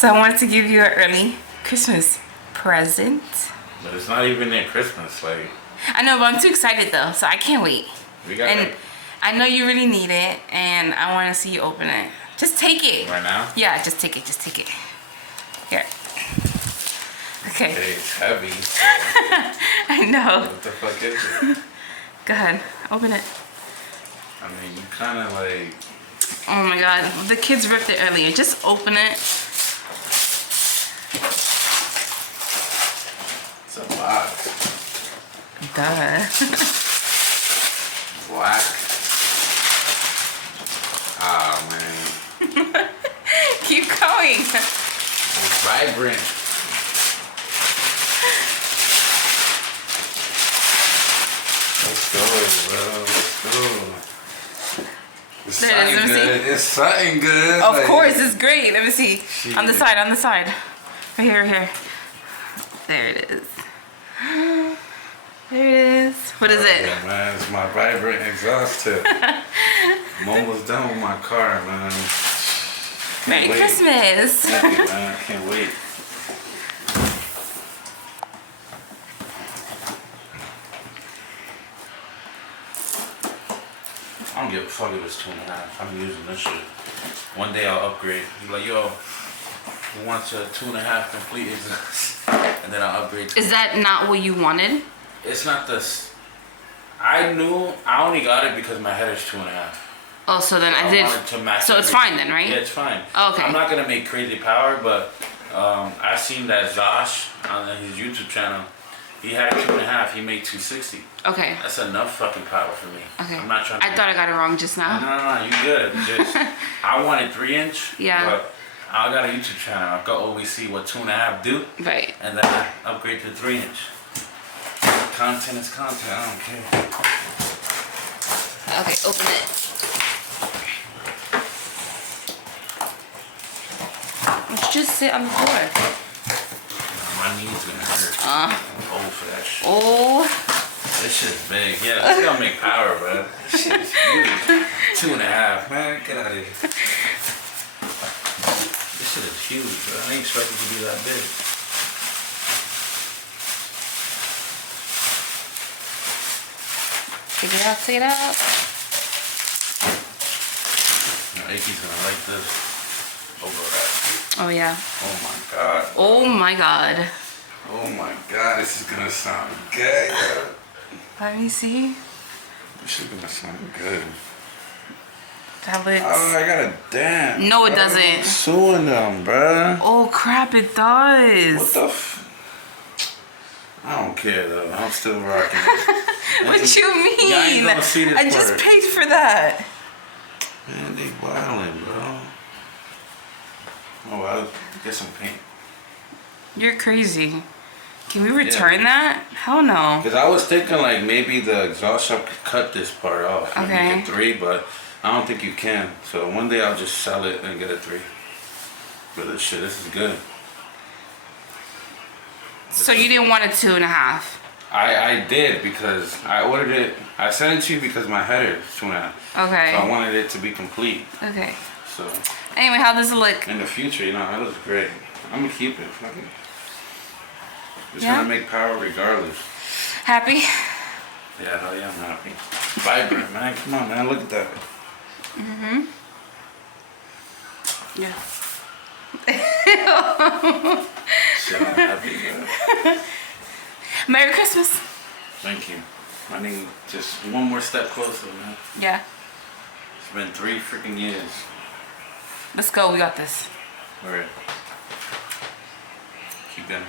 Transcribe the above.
So I wanted to give you an early Christmas present. But it's not even near Christmas. Like, I know, but I'm too excited though, so I can't wait. we got And like, I know you really need it, and I want to see you open it. Just take it. right now. Yeah, just take it. Just take it. Here. Okay. Okay, it's heavy. I know. What the fuck is it? Go ahead. Open it. I mean, you kind of like. Oh my god. The kids ripped it earlier. Just open it. It's a box. Duh. Black. Ah, man. Keep going. It's vibrant. Let's go, bro. Let's go. It's There it is, something let me see. good. It's something good. Of like- course, it's great. Let me see. Shit. On the side, on the side. Right here, right here. There it is. There it is. What is it? Yeah, man, it's my vibrant exhaust tip. I'm almost done with my car, man. Merry wait. Christmas. Thank you, man. I can't wait. I don't give a fuck if it's 2.5. I'm using this shit. One day I'll upgrade. Be like, yo, who wants a 2.5 complete exhaust? And then I'll upgrade. Is that not what you wanted? It's not this. I knew I only got it because my header's 2.5. Oh, so then I wanted did. to match So it's everything. fine then, right? Yeah, it's fine. Oh, okay. I'm not gonna make crazy power, but I seen that Josh on his YouTube channel. He had 2.5. He made 260. Okay. That's enough fucking power for me. Okay. I'm not trying to. I thought I got it wrong just No, now. you good. Just I wanted 3-inch. Yeah. But I got a YouTube channel. I can always see what 2.5 do, Right. and then I upgrade to 3-inch. Content is content. I don't care. Okay, open it. Let's just sit on the floor. My knees gonna hurt. I'm old for that shit. Oh, This shit's big. Yeah, this gonna make power, bro. This shit's huge. 2.5, man. Get out of here. This shit is huge, bro. I didn't expect it to be that big. take it out, take it out. Aiki's gonna like this over that. Oh yeah. Oh my god. Oh my god. Oh my god, this is gonna sound good. Let me see. This is gonna sound good. Tablets. Oh, I got a dent. No, it bro. doesn't. I'm suing them, bro. Oh crap, it does. What the I don't care though. I'm still rocking it. What you mean? Y'all ain't gonna see this I just part. paid for that. Man, they wildin', bro. Oh, I'll get some paint. You're crazy. Can we return that? Hell no. Cause I was thinking like maybe the exhaust shop could cut this part off and Okay. make it 3, but I don't think you can. So one day I'll just sell it and get a 3. But this shit, this is good. So you didn't want a 2.5? I did because I ordered it. I sent it to you because my header is 2.5. Okay. So I wanted it to be complete. Okay. So Anyway, how does it look? in the future, you know, that looks great. I'm gonna keep it. Fuck it. It's Yeah? gonna make power regardless. Happy? Yeah, hell yeah, I'm happy. Vibrant, man. Come on, man. Look at that. Yeah. Shit, I'm happy, man. Merry Christmas. Thank you. I need just one more step closer, man. Yeah. It's been 3 freaking years. Let's go. We got this. Alright. Keep going.